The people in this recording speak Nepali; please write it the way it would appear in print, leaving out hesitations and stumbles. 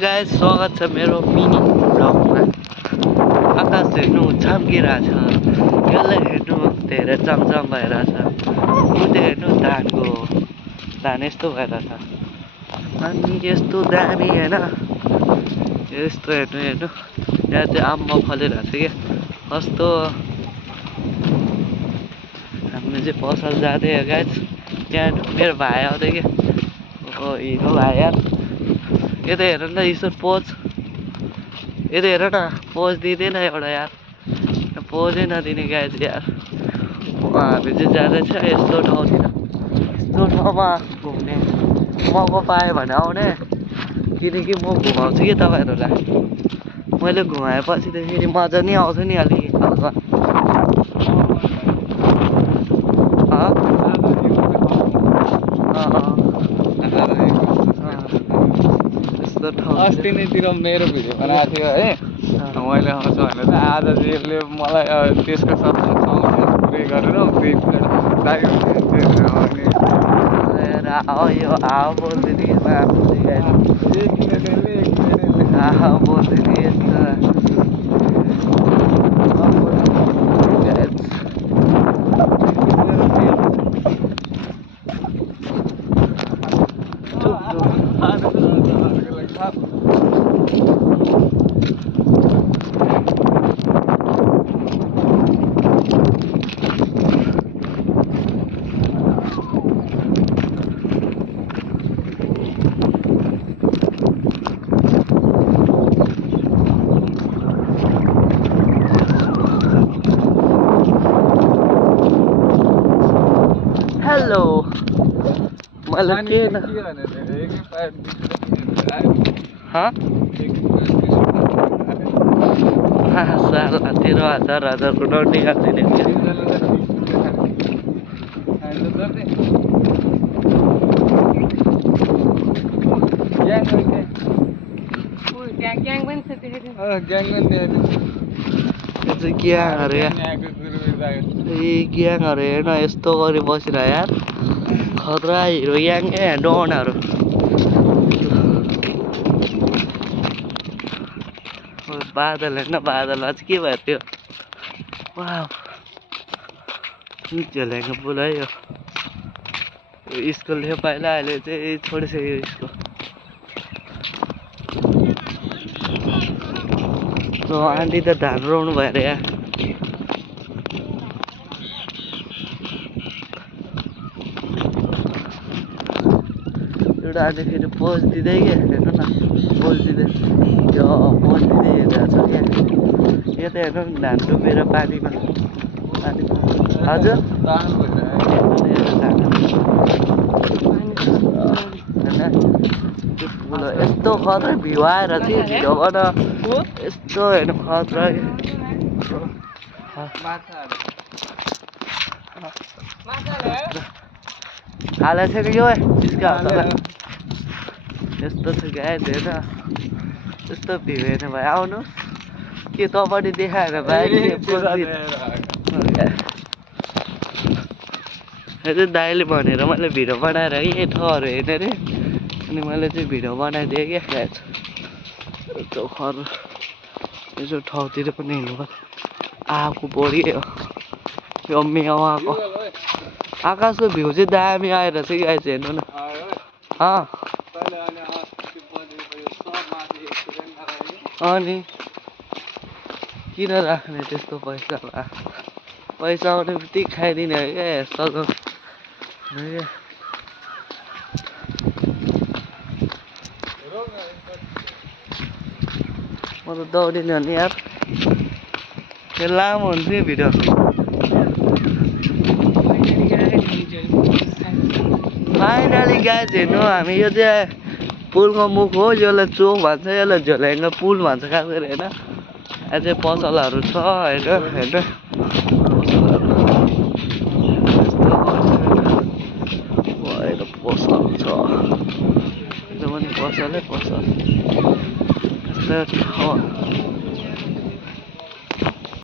गाइस, स्वागत छ मेरो मिनी ब्लगमा। आकाश हेर्नु छाम्किरहेछ, यसलाई हेर्नु धेरै चमचम भइरहेछ। उते हेर्नु धान यस्तो भइरहेछ अनि यस्तो दामी हैन। यस्तो हेर्नु यहाँ चाहिँ आम्मा फलिरहेछ के कस्तो। हामी चाहिँ पसल जाँदै हो गाइस। यहाँ मेरो भाइ आउँदै के ओ हिरो भाइ यार, यता हेर न यसो पोज, यता हेर न पोज दिँदैन एउटा यार, पोजै नदिने गाइस यार। हामी चाहिँ जाँदैछ यस्तो ठाउँतिर, यस्तो ठाउँमा घुम्ने मौका पाएँ भने आउने, किनकि म घुमाउँछु कि तपाईँहरूलाई। मैले घुमाएपछि त फेरि मजा नि आउँछ नि अलिक हल्का। अस्ति नैतिर मेरो भिडियो बनाएको थियो है, मैले आउँछु भनेर चाहिँ आज चाहिँ यसले मलाई त्यसको पुरै गरेर आओ बोल्दै बोल्दै हेलो मलाई के न साला 13,000 नोट निकाल्दिने। यो चाहिँ ग्याङहरू ग्याङहरू हेर्न यस्तो गरी बसिरह यार, खतरा हिरो ग्याङ डनहरू। बादल हेर्न, बादलमा चाहिँ के भयो त्यो, वाह झोल्याएको पुल है यो। स्कुल थियो पहिला, अहिले चाहिँ छोडिसक्यो स्कुल। आन्टी त धान रोप्नु भयो अरे यार। एउटा आन्टी फेरि पोज दिँदै के हेर्नु न, पोज दिँदै यो पोज दिँदै हेरिरहेको छ क्या। यो त हेर्नु न धान डुबेर पानीमा हजुर यस्तो खतरा भ्यू आएर चाहिँ भिडियोबाट यस्तो हेर्नु खतरा हालै छ कि यो यस्तो छ गाइस हेर्न, यस्तो भ्यू हेर्नु भयो आउनु के तपाईँले देखाएर भाइ दाइले भनेर मैले भिडियो बनाएर यही ठाउँहरू हेर्ने अरे, अनि मैले चाहिँ भिडियो बनाइदिएँ क्या गाइस। यस्तो खर यसो ठाउँतिर पनि हिँड्नु पर्छ। आएको बढियो यो मेवा आएको आकाशको भ्यू चाहिँ दामी आएर चाहिँ गाइस हेर्नु न। अनि किन राख्ने त्यस्तो पैसा आउने बित्तिकै खाइदिने हो क्या सघाउ क्या। म त दौडिने हो नि यार, त्यो लामो हुन्छ नि भिडियो। फाइनली गाइस हेर्नु, हामी यो चाहिँ पुलको मुख हो, यसलाई चोक भन्छ, यसलाई झोल्याङ्ग पुल भन्छ खास गरी होइन। यहाँ चाहिँ पसलहरू छ हेर्नु पसल छ, यो पनि पसल यस्तो ठाउँ।